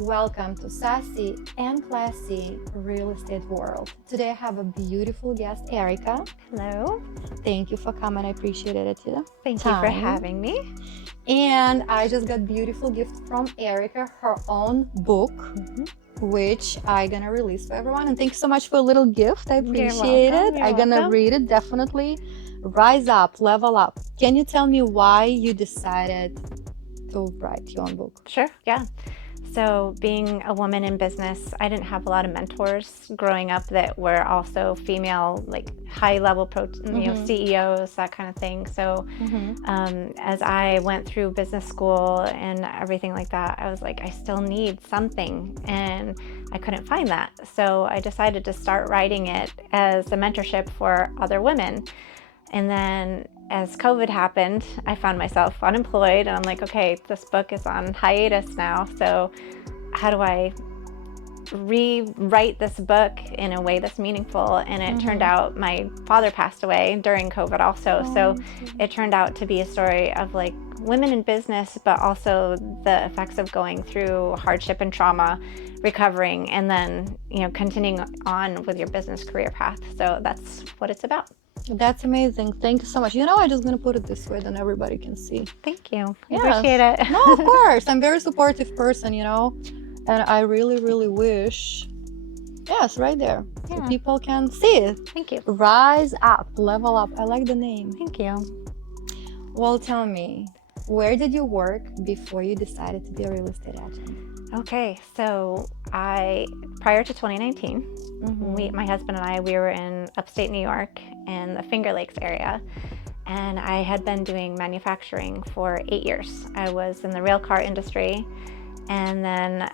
Welcome to Sassy and Classy Real Estate World. Today I have a beautiful guest, Erica. Hello. Thank you for coming. I appreciate it. Thank you for having me. And I just got beautiful gift from Erica, her own book, which I'm gonna release for everyone. And thank you so much for a little gift. I appreciate it. I'm gonna read it, definitely. Rise up, level up. Can you tell me why you decided to write your own book? Sure, yeah. So being a woman in business, I didn't have a lot of mentors growing up that were also female, like high-level CEOs, that kind of thing. So as I went through business school and everything like that, I was like, I still need something, and I couldn't find that. So I decided to start writing it as a mentorship for other women. And then as COVID happened, I found myself unemployed, and I'm like, okay, this book is on hiatus now. So how do I rewrite this book in a way that's meaningful? And it turned out my father passed away during COVID also. So it turned out to be a story of like women in business, but also the effects of going through hardship and trauma, recovering, and then, continuing on with your business career path. So that's what it's about. That's amazing. Thank you so much. I'm just going to put it this way, then everybody can see. Thank you. Yes. Appreciate it. No, of course. I'm a very supportive person, and I really, really wish, yes, right there, so people can see it. Thank you. Rise up, level up. I like the name. Thank you. Well, tell me, where did you work before you decided to be a real estate agent? Okay, so prior to 2019, my husband and I, we were in upstate New York in the Finger Lakes area, and I had been doing manufacturing for 8 years. I was in the rail car industry and then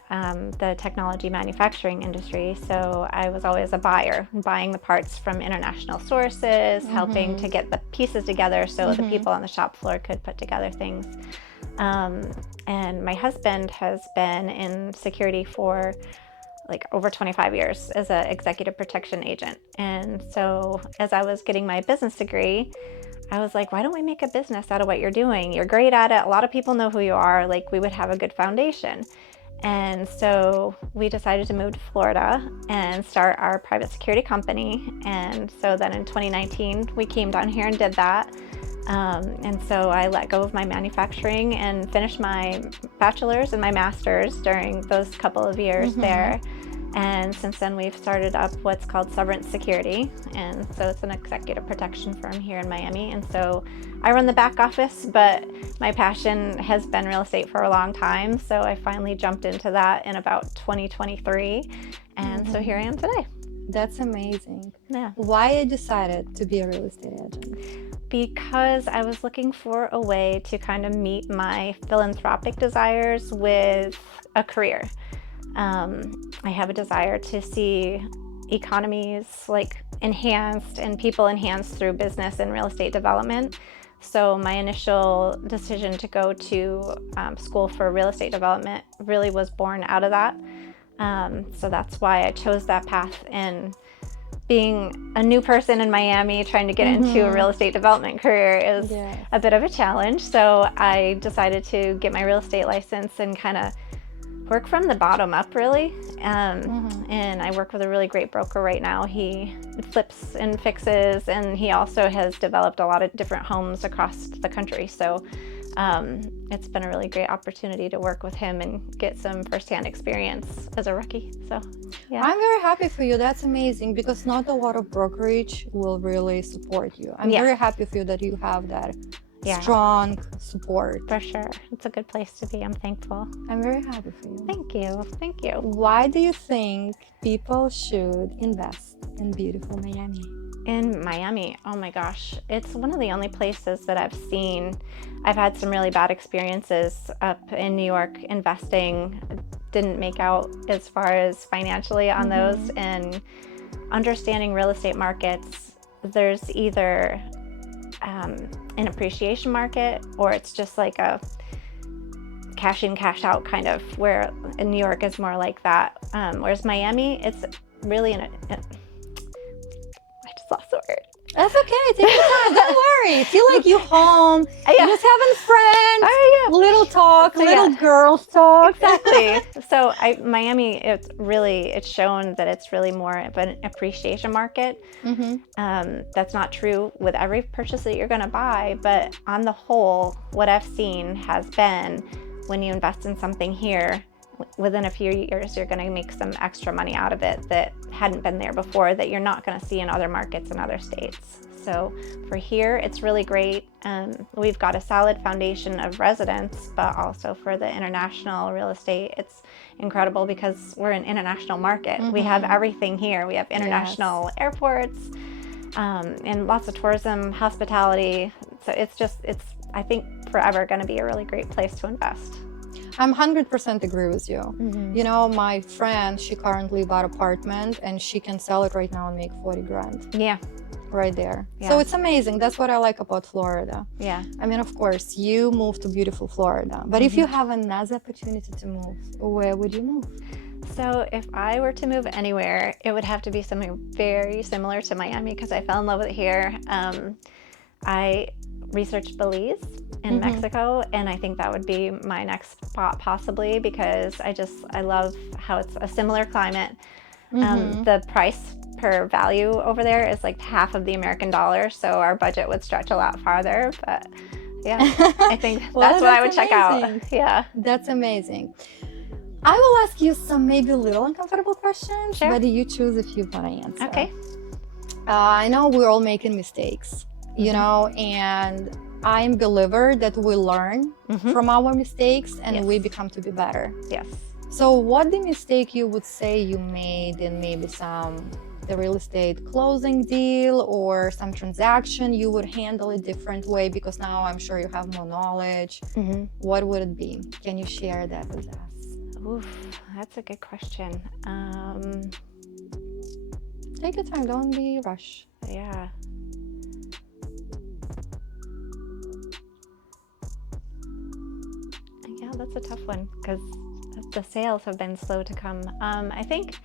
the technology manufacturing industry. So I was always a buyer, buying the parts from international sources, helping to get the pieces together so the people on the shop floor could put together things. And my husband has been in security for like over 25 years as an executive protection agent. And so as I was getting my business degree, I was like, why don't we make a business out of what you're doing? You're great at it. A lot of people know who you are. Like, we would have a good foundation. And so we decided to move to Florida and start our private security company. And so then in 2019, we came down here and did that. And so I let go of my manufacturing and finished my bachelor's and my master's during those couple of years there. And since then, we've started up what's called Severance Security. And so it's an executive protection firm here in Miami. And so I run the back office, but my passion has been real estate for a long time. So I finally jumped into that in about 2023. And so here I am today. That's amazing. Yeah. Why you decided to be a real estate agent? Because I was looking for a way to kind of meet my philanthropic desires with a career. I have a desire to see economies like enhanced and people enhanced through business and real estate development. So my initial decision to go to school for real estate development really was born out of that. So that's why I chose that path. And being a new person in Miami trying to get into a real estate development career is a bit of a challenge. So I decided to get my real estate license and kind of work from the bottom up, really. And I work with a really great broker right now. He flips and fixes, and he also has developed a lot of different homes across the country. So it's been a really great opportunity to work with him and get some firsthand experience as a rookie. So yeah. I'm very happy for you. That's amazing, because not a lot of brokerage will really support you. I'm very happy for you that you have that strong support. For sure. It's a good place to be. I'm thankful. I'm very happy for you. Thank you. Thank you. Why do you think people should invest in beautiful Miami? In Miami, oh my gosh, it's one of the only places that I've seen. I've had some really bad experiences up in New York investing. Didn't make out as far as financially on those. And understanding real estate markets, there's either an appreciation market, or it's just like a cash in, cash out kind of, where in New York is more like that. Whereas Miami, it's really I just lost the word. That's okay. Take your time. Don't worry. Feel like you're home. Yeah. You're just having friends. Oh, yeah. Little talk, So, little yeah. girls talk. Exactly. So Miami, it's shown that it's really more of an appreciation market. That's not true with every purchase that you're going to buy, but on the whole, what I've seen has been when you invest in something here, within a few years, you're going to make some extra money out of it that hadn't been there before, that you're not going to see in other markets in other states. So for here, it's really great. We've got a solid foundation of residents, but also for the international real estate, it's incredible because we're an international market. We have everything here. We have international airports and lots of tourism, hospitality. So it's I think, forever going to be a really great place to invest. I'm 100% agree with you. You know, my friend, she currently bought an apartment and she can sell it right now and make 40 grand. Yeah. Right there. Yeah. So it's amazing. That's what I like about Florida. Yeah. I mean, of course, you moved to beautiful Florida, but if you have another opportunity to move, where would you move? So if I were to move anywhere, it would have to be something very similar to Miami because I fell in love with it here. I researched Belize in Mexico, and I think that would be my next spot possibly because I love how it's a similar climate. The price per value over there is like half of the American dollar, so our budget would stretch a lot farther. But yeah, I think that's what I would check out. Yeah, that's amazing. I will ask you some maybe little uncomfortable questions, but you choose if you want to answer. Okay. I know we're all making mistakes, you know, and I'm a believer that we learn from our mistakes and we become to be better. Yes. So what the mistake you would say you made in maybe the real estate closing deal or some transaction, you would handle it different way because now I'm sure you have more knowledge. What would it be? Can you share that with us? Oof, that's a good question. Take your time, don't be rush. Yeah. Yeah, that's a tough one because the sales have been slow to come. I think,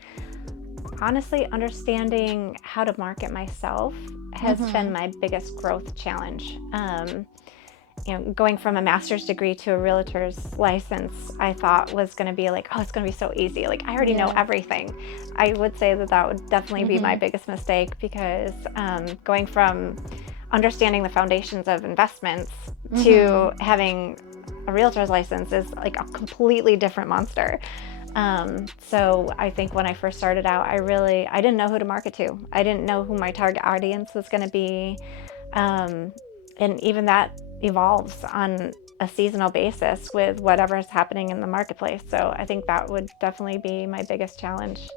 honestly, understanding how to market myself has been my biggest growth challenge. You know, going from a master's degree to a realtor's license, I thought was going to be like, oh, it's going to be so easy. Like, I already know everything. I would say that would definitely be my biggest mistake because going from understanding the foundations of investments to having a realtor's license is like a completely different monster. So I think when I first started out, I didn't know who to market to. I didn't know who my target audience was going to be. And even that evolves on a seasonal basis with whatever is happening in the marketplace. So I think that would definitely be my biggest challenge.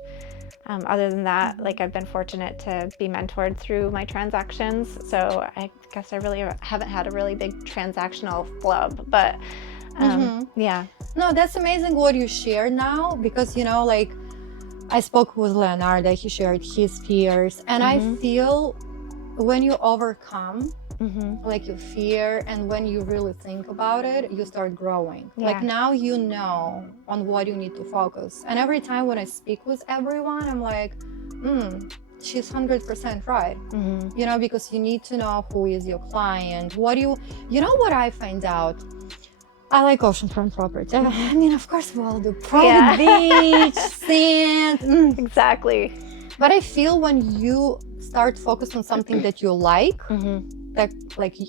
Other than that, like I've been fortunate to be mentored through my transactions. So I guess I really haven't had a really big transactional flub, but yeah. No, that's amazing what you share now because, you know, like I spoke with Leonardo, he shared his fears and I feel when you overcome like your fear and when you really think about it, you start growing. Like now you know on what you need to focus. And every time when I speak with everyone, I'm like, she's 100% right. You know, because you need to know who is your client. You know what I find out? I like oceanfront property. I mean, of course we all do. Private beach, sand. Exactly. But I feel when you start focus on something that you like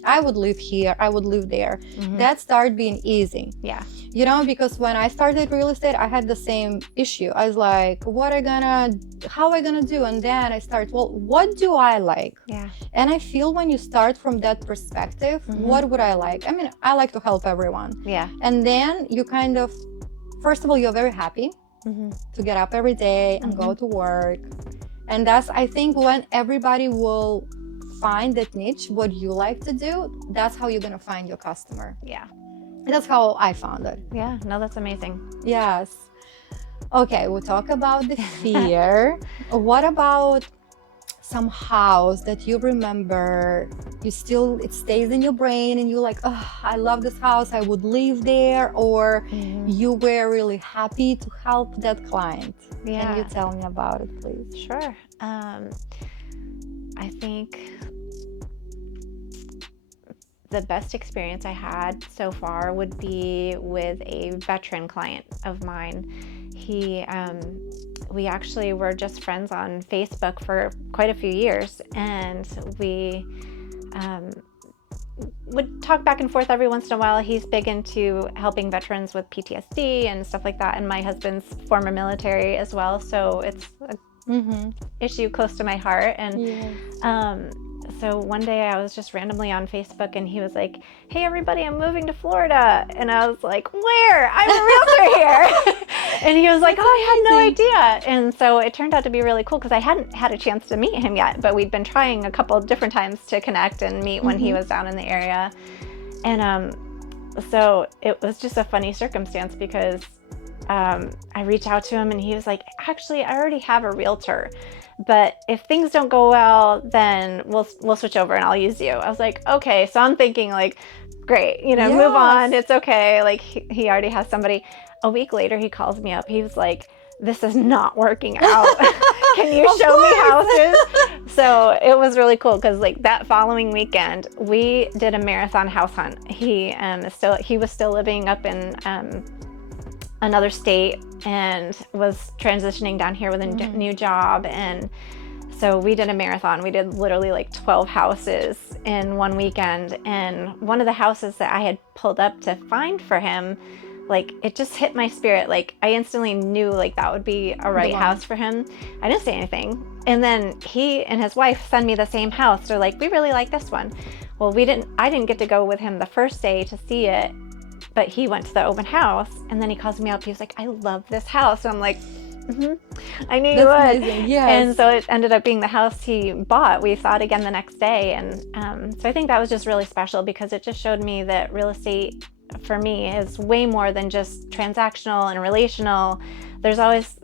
I would live here, I would live there. That started being easy. Yeah. You know, because when I started real estate, I had the same issue. I was like, how I gonna do? And then I start, well, what do I like? Yeah. And I feel when you start from that perspective, what would I like? I mean, I like to help everyone. Yeah. And then you kind of, first of all, you're very happy to get up every day and go to work. And that's, I think, when everybody will find that niche, what you like to do, that's how you're gonna find your customer. Yeah. That's how I found it. Yeah, no, that's amazing. Yes. Okay, we'll talk about the fear. What about some house that you remember, it stays in your brain and you're like, oh, I love this house, I would live there, or you were really happy to help that client? Yeah. Can you tell me about it, please? Sure. I think the best experience I had so far would be with a veteran client of mine. We actually were just friends on Facebook for quite a few years, and we would talk back and forth every once in a while. He's big into helping veterans with PTSD and stuff like that, and my husband's former military as well, so it's a issue close to my heart. And so one day I was just randomly on Facebook, and he was like, "Hey everybody, I'm moving to Florida." And I was like, "Where? I'm a realtor here." And he was like, "Oh, I had no idea." And so it turned out to be really cool because I hadn't had a chance to meet him yet, but we'd been trying a couple of different times to connect and meet when he was down in the area. And so it was just a funny circumstance because I reached out to him, and he was like, "Actually, I already have a realtor, but if things don't go well, then we'll switch over and I'll use you." I was like, "Okay." So I'm thinking like, great, move on. It's okay. Like he already has somebody. A week later, he calls me up. He was like, "This is not working out. Can you show me houses?" So it was really cool because like that following weekend, we did a marathon house hunt. He was still living up in another state and was transitioning down here with a new job. And so we did a marathon. We did literally like 12 houses in one weekend. And one of the houses that I had pulled up to find for him, like it just hit my spirit. Like I instantly knew like that would be a right house for him. I didn't say anything. And then he and his wife send me the same house. They're like, "We really like this one." Well, I didn't get to go with him the first day to see it, but he went to the open house, and then he calls me up. He was like, "I love this house." And I'm like, I knew you would. Amazing. Yes. And so it ended up being the house he bought. We saw it again the next day. And so I think that was just really special because it just showed me that real estate for me is way more than just transactional and relational. There's always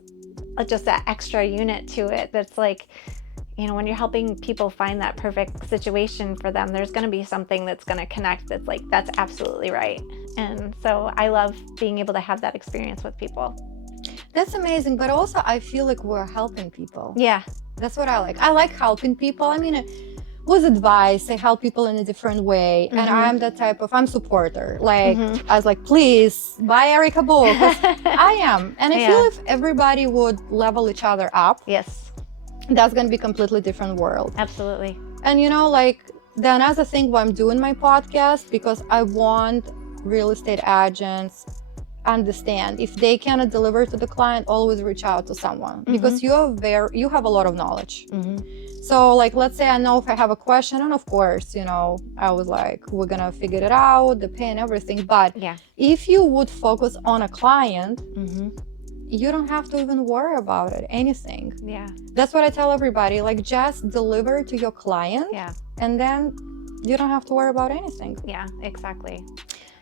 just that extra unit to it that's like, when you're helping people find that perfect situation for them, there's going to be something that's going to connect that's like, that's absolutely right. And so I love being able to have that experience with people. That's amazing. But also I feel like we're helping people. Yeah. That's what I like. I like helping people. I mean, with advice, I help people in a different way. And I'm the type of, I'm supporter. Like, I was like, please buy Erica book. I am. And I feel if everybody would level each other up. Yes. That's going to be a completely different world. Absolutely. And like the another thing why I'm doing my podcast, because I want real estate agents understand if they cannot deliver to the client, always reach out to someone because you have a lot of knowledge. So like, let's say I know if I have a question, and of course, I was like, we're gonna figure it out, the pay and everything. But if you would focus on a client, you don't have to even worry about anything. Yeah. That's what I tell everybody, like just deliver to your client and then you don't have to worry about anything. Yeah, exactly.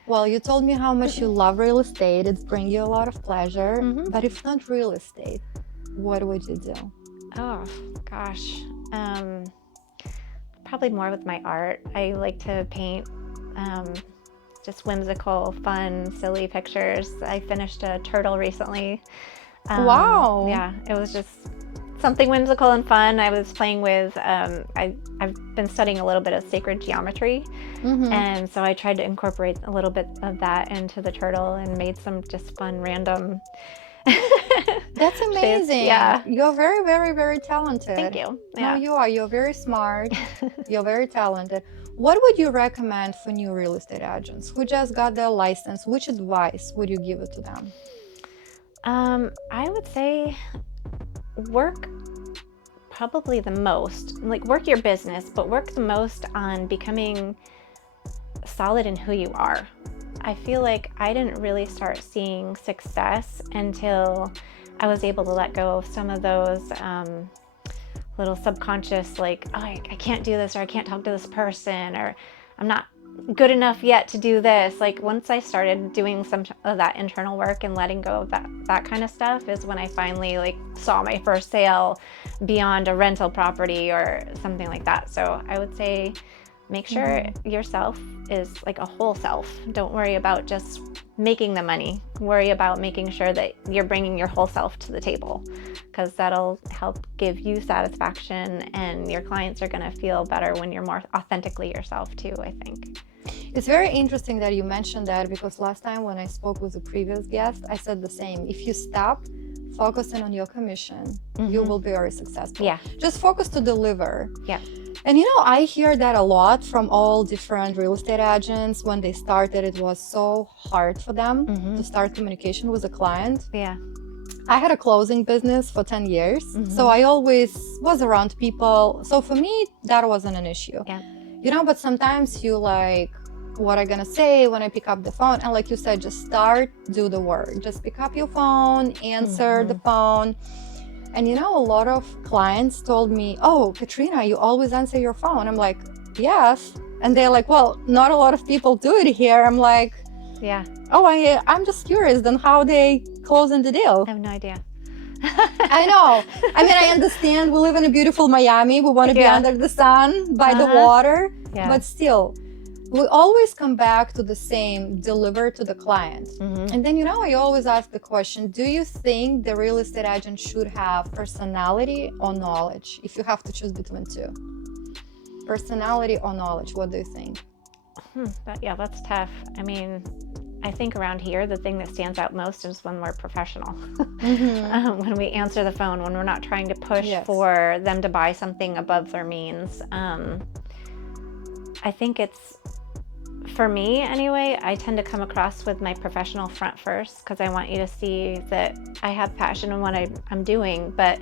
Well, you told me how much you love real estate. It's bringing you a lot of pleasure. But if not real estate, what would you do? Oh, gosh. Probably more with my art. I like to paint just whimsical, fun, silly pictures. I finished a turtle recently. Wow. Yeah, it was just something whimsical and fun. I was playing with, I've been studying a little bit of sacred geometry. And so I tried to incorporate a little bit of that into the turtle and made some just fun, random That's amazing. Yeah. You're very, very, very talented. Thank you. Yeah. No, you are. You're very smart. You're very talented. What would you recommend for new real estate agents who just got their license? Which advice would you give it to them? I would say work probably the most, like work your business, but work the most on becoming solid in who you are. I feel like I didn't really start seeing success until I was able to let go of some of those little subconscious, like, oh, I can't do this, or I can't talk to this person, or I'm not good enough yet to do this. Like once I started doing some of that internal work and letting go of that kind of stuff is when I finally like saw my first sale beyond a rental property or something like that. So I would say Make sure yourself is like a whole self. Don't worry about just making the money. Worry about making sure that you're bringing your whole self to the table, because that'll help give you satisfaction, and your clients are going to feel better when you're more authentically yourself too, I think. It's very interesting that you mentioned that, because last time when I spoke with the previous guest, I said the same. If you stop focusing on your commission, you will be very successful. Yeah. Just focus to deliver. Yeah. And I hear that a lot from all different real estate agents. When they started, it was so hard for them to start communication with a client. Yeah. I had a closing business for 10 years, so I always was around people. So for me, that wasn't an issue. Yeah. But sometimes you like, what I'm gonna say when I pick up the phone, and like you said, just start, do the work. Just pick up your phone, answer the phone. And a lot of clients told me, "Oh, Katrina, you always answer your phone." I'm like, "Yes." And they're like, "Well, not a lot of people do it here." I'm like, yeah. "Oh, I'm just curious then how they closing the deal." I have no idea. I know. I mean, I understand we live in a beautiful Miami. We want to be under the sun, by the water, but still, we always come back to the same: deliver to the client. And then, I always ask the question, do you think the real estate agent should have personality or knowledge? If you have to choose between two, personality or knowledge, what do you think? That's tough. I mean, I think around here, the thing that stands out most is when we're professional. When we answer the phone, when we're not trying to push for them to buy something above their means. I think it's, for me anyway, I tend to come across with my professional front first, because I want you to see that I have passion in what I'm doing. But,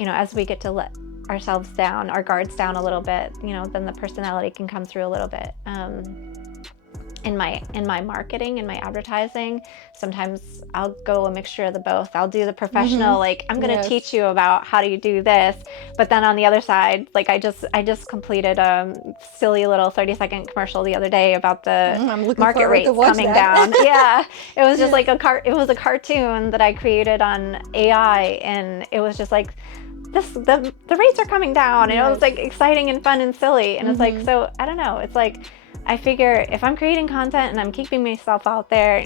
as we get to let ourselves down, our guards down a little bit, then the personality can come through a little bit. In my marketing, in my advertising, sometimes I'll go a mixture of the both. I'll do the professional, like, I'm going to teach you about how do you do this. But then on the other side, like I just completed a silly little 30-second commercial the other day about the market rates coming down. Yeah. It was just like it was a cartoon that I created on AI, and it was just like, the rates are coming down, and it was like exciting and fun and silly. And it's like, so I don't know. It's like, I figure if I'm creating content and I'm keeping myself out there,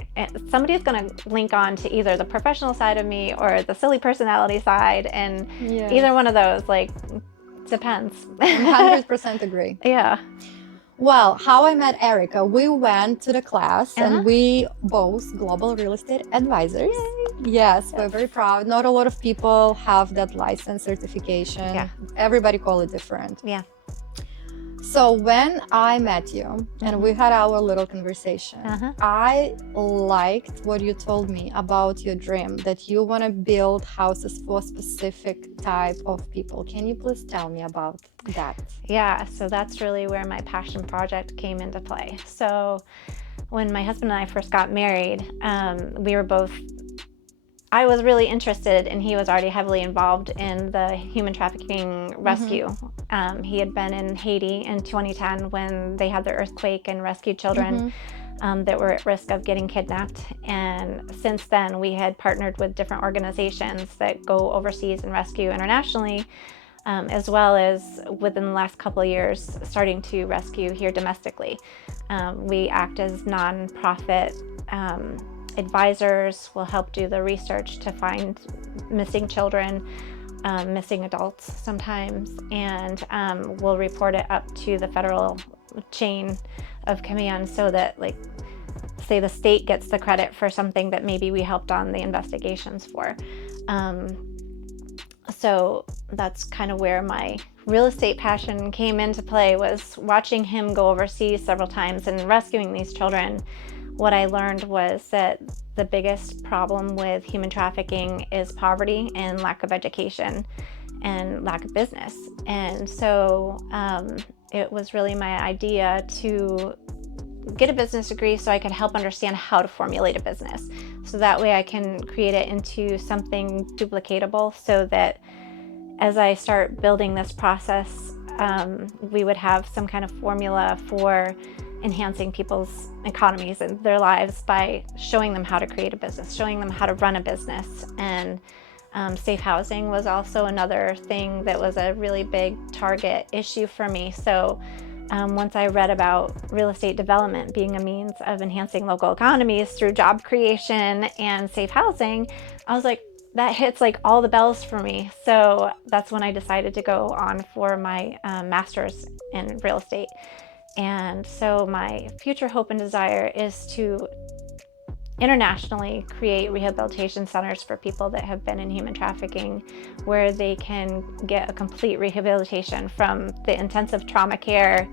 somebody's going to link on to either the professional side of me or the silly personality side. And either one of those, like, depends. 100% agree. Yeah. Well, how I met Erica, we went to the class and we both global real estate advisors. Yay. Yes, we're very proud. Not a lot of people have that license certification. Yeah. Everybody call it different. Yeah. So when I met you and we had our little conversation, I liked what you told me about your dream, that you want to build houses for a specific type of people. Can you please tell me about that? Yeah, so that's really where my passion project came into play. So when my husband and I first got married, I was really interested, and he was already heavily involved in the human trafficking rescue. He had been in Haiti in 2010 when they had the earthquake and rescued children that were at risk of getting kidnapped. And since then, we had partnered with different organizations that go overseas and rescue internationally, as well as within the last couple of years, starting to rescue here domestically. We act as nonprofit advisors. Will help do the research to find missing children, missing adults sometimes, and we'll report it up to the federal chain of command, so that, like, say the state gets the credit for something that maybe we helped on the investigations for. So that's kind of where my real estate passion came into play, was watching him go overseas several times and rescuing these children. What I learned was that the biggest problem with human trafficking is poverty and lack of education and lack of business. And so it was really my idea to get a business degree so I could help understand how to formulate a business. So that way I can create it into something duplicatable, so that as I start building this process, we would have some kind of formula for enhancing people's economies and their lives by showing them how to create a business, showing them how to run a business. And safe housing was also another thing that was a really big target issue for me. So once I read about real estate development being a means of enhancing local economies through job creation and safe housing, I was like, that hits like all the bells for me. So that's when I decided to go on for my master's in real estate. And so my future hope and desire is to internationally create rehabilitation centers for people that have been in human trafficking, where they can get a complete rehabilitation from the intensive trauma care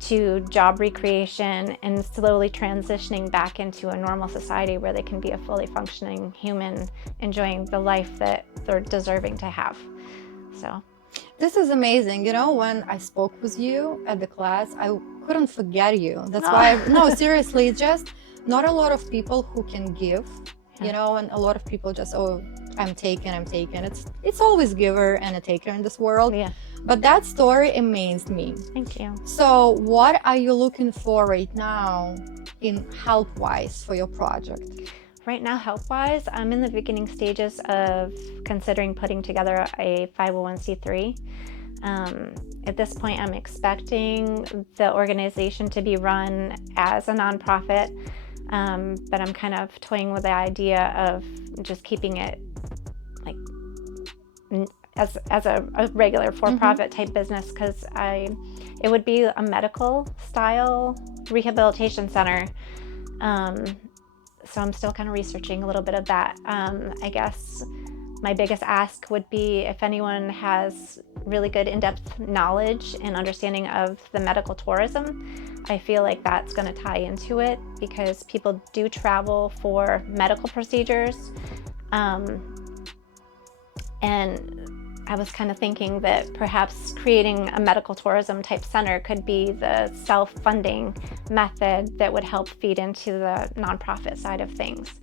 to job recreation and slowly transitioning back into a normal society where they can be a fully functioning human, enjoying the life that they're deserving to have. So this is amazing. You know, when I spoke with you at the class, I couldn't forget you. That's no, seriously, just not a lot of people who can give, you know, and a lot of people just, oh, I'm taken. It's always giver and a taker in this world. Yeah. But that story amazed me. Thank you. So what are you looking for right now in help-wise for your project? Right now, help-wise, I'm in the beginning stages of considering putting together a 501c3. At this point, I'm expecting the organization to be run as a nonprofit, but I'm kind of toying with the idea of just keeping it like as a regular for-profit type business, because it would be a medical style rehabilitation center. So I'm still kind of researching a little bit of that. I guess my biggest ask would be if anyone has really good in-depth knowledge and understanding of the medical tourism. I feel like that's going to tie into it because people do travel for medical procedures. And I was kind of thinking that perhaps creating a medical tourism type center could be the self-funding method that would help feed into the nonprofit side of things.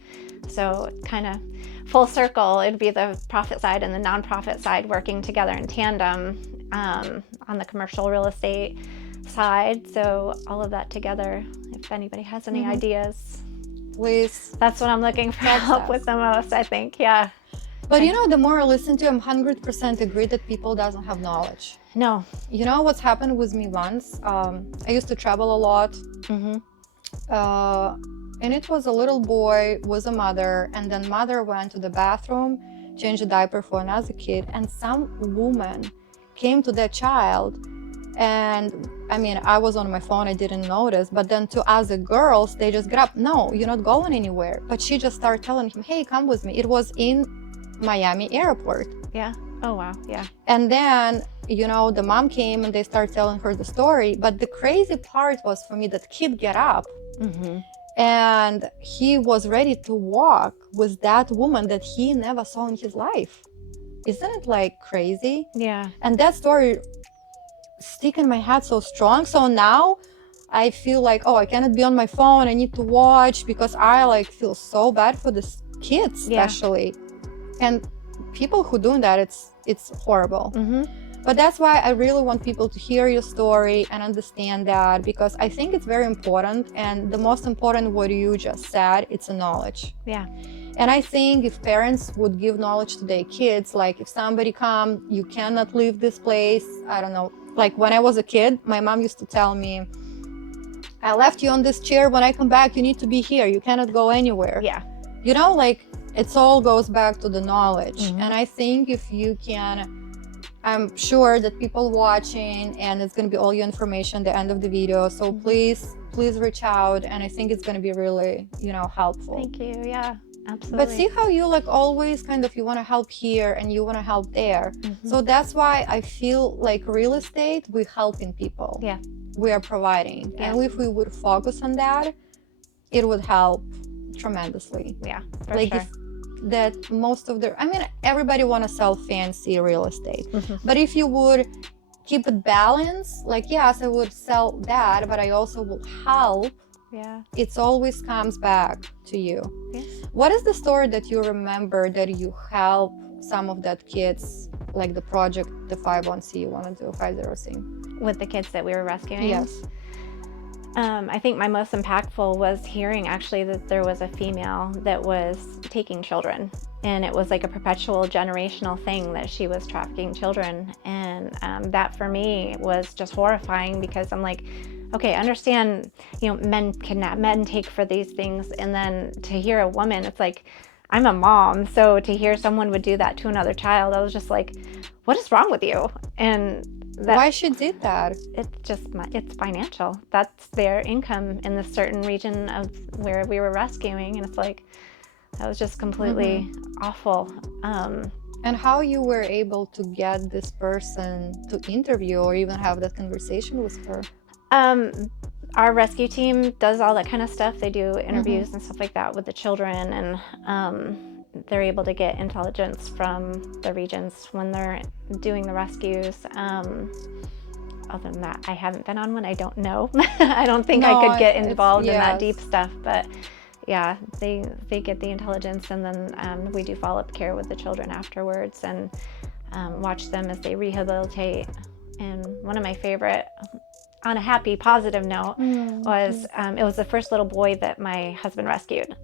So kind of full circle, it'd be the profit side and the nonprofit side working together in tandem on the commercial real estate side. So all of that together, if anybody has any ideas, please. That's what I'm looking for help with the most, I think. Yeah. But you know, the more I listen to, I'm 100% agree that people doesn't have knowledge. No. You know what's happened with me once? I used to travel a lot. And it was a little boy with a mother, and then mother went to the bathroom, changed a diaper for another kid, and some woman came to that child. And I mean, I was on my phone, I didn't notice, but then to other girls, they just grabbed, no, you're not going anywhere. But she just started telling him, hey, come with me. It was in Miami airport. Yeah. Oh, wow. Yeah. And then, you know, the mom came and they started telling her the story. But the crazy part was for me that kid get up and he was ready to walk with that woman that he never saw in his life. Isn't it like crazy? Yeah. And that story stick in my head so strong. So now I feel like, oh, I cannot be on my phone. I need to watch because I like feel so bad for this kid, especially. Yeah. And people who doing that, it's horrible. But that's why I really want people to hear your story and understand that, because I think it's very important. And the most important, what you just said, it's a knowledge. Yeah. And I think if parents would give knowledge to their kids, like if somebody come, you cannot leave this place. I don't know. Like when I was a kid, my mom used to tell me, I left you on this chair. When I come back, you need to be here. You cannot go anywhere. Yeah. You know, like it's all goes back to the knowledge. And I think if you can, I'm sure that people watching, and it's going to be all your information at the end of the video. So please reach out. And I think it's going to be really, you know, helpful. Thank you. Yeah, absolutely. But see how you like always kind of, you want to help here and you want to help there. So that's why I feel like real estate, we're helping people. Yeah. We are providing. Yeah. And if we would focus on that, it would help tremendously. Yeah, for like sure. If that most of the, I mean, everybody want to sell fancy real estate. But if you would keep it balanced, like, yes, I would sell that, but I also will help. Yeah. It always comes back to you. Yeah. What is the story that you remember that you help some of that kids, like the project, the 501c you want to do, 501c? With the kids that we were rescuing? Yes. I think my most impactful was hearing actually that there was a female that was taking children, and it was like a perpetual generational thing that she was trafficking children. And that for me was just horrifying, because I'm like, okay, I understand, men kidnap, men take for these things. And then to hear a woman, it's like, I'm a mom. So to hear someone would do that to another child, I was just like, what is wrong with you? And why she did that? It's financial. That's their income in this certain region of where we were rescuing. And it's like, that was just completely awful. And how you were able to get this person to interview or even have that conversation with her? Our rescue team does all that kind of stuff. They do interviews and stuff like that with the children, and they're able to get intelligence from the regions when they're doing the rescues. Other than that, I haven't been on one. I don't know. I don't think I could get involved in that deep stuff, but yeah, they get the intelligence, and then we do follow-up care with the children afterwards, and watch them as they rehabilitate. And one of my favorite, on a happy, positive note, was it was the first little boy that my husband rescued.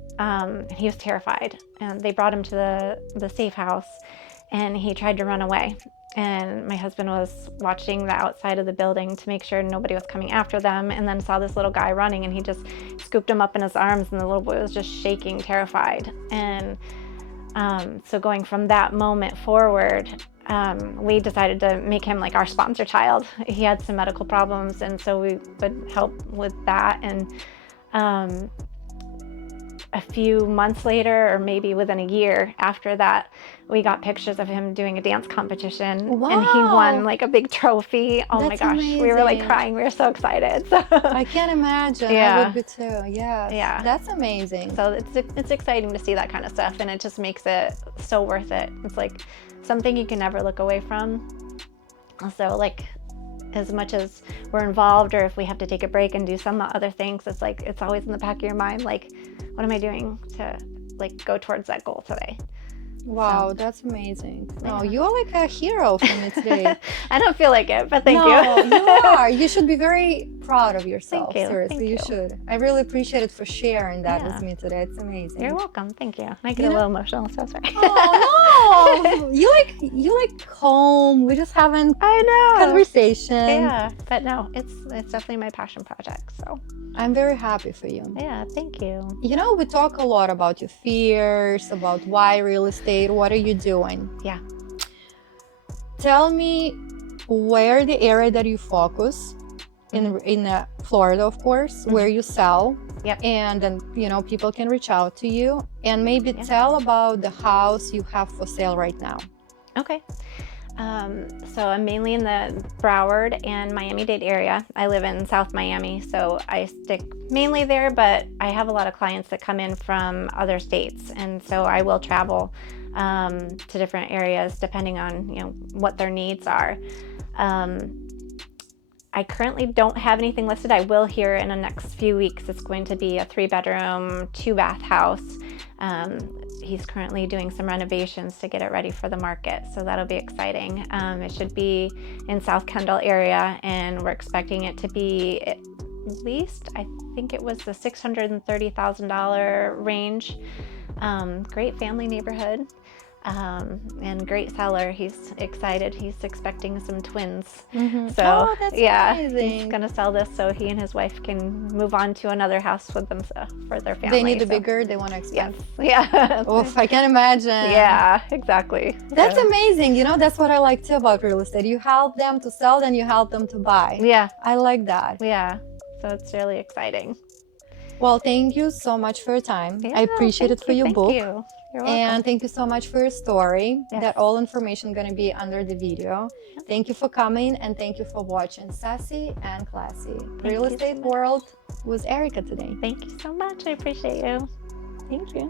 He was terrified, and they brought him to the safe house, and he tried to run away. And my husband was watching the outside of the building to make sure nobody was coming after them, and then saw this little guy running, and he just scooped him up in his arms, and the little boy was just shaking, terrified. And so going from that moment forward, we decided to make him like our sponsor child. He had some medical problems, and so we would help with that. And a few months later, or maybe within a year after that, we got pictures of him doing a dance competition. Wow. And he won like a big trophy. Oh That's my gosh, amazing. we were like crying. We were so excited. So, I can't imagine. I would be too. Yes. Yeah. That's amazing. So it's exciting to see that kind of stuff, and it just makes it so worth it. It's like something you can never look away from. So like, as much as we're involved, or if we have to take a break and do some other things, it's like, it's always in the back of your mind, like, what am I doing to like go towards that goal today? Wow, that's amazing. No, you're like a hero for me today. I don't feel like it, but thank you. You are. You should be very proud of yourself. Thank you. Seriously, Thank you should. I really appreciate it for sharing that Yeah. with me today. It's amazing. You're welcome. Thank you. I get a little emotional, so sorry. Oh no! You like calm. We just having I know. conversation. Yeah, but no, it's definitely my passion project. So I'm very happy for you. yeah, thank you. We talk a lot about your fears, about why real estate. What are you doing? Yeah. Tell me where the area that you focus in Florida, of course, where you sell. Yep. And then, people can reach out to you, and maybe tell about the house you have for sale right now. Okay. So I'm mainly in the Broward and Miami-Dade area. I live in South Miami, so I stick mainly there, but I have a lot of clients that come in from other states, and so I will travel to different areas depending on what their needs are. I currently don't have anything listed. I will here in the next few weeks. It's going to be a 3-bedroom, 2-bath house. He's currently doing some renovations to get it ready for the market, so that'll be exciting. It should be in South Kendall area, and we're expecting it to be at least, I think it was the $630,000 range. Great family neighborhood. And great seller. He's excited. He's expecting some twins. So that's amazing. He's gonna sell this so he and his wife can move on to another house with them for their family. They need a bigger. They want to expand. Yes. Yeah. Oof, I can imagine. Yeah, exactly. That's amazing. That's what I like too about real estate. You help them to sell, then you help them to buy. Yeah. I like that. Yeah. So it's really exciting. Well, thank you so much for your time. Yeah, I appreciate it for your book. Thank you. You're welcome. And thank you so much for your story. Yes. That all information going to be under the video. Thank you for coming, and thank you for watching Sassy and Classy Real Estate World with Erica today. Thank you so much. I appreciate you. Thank you.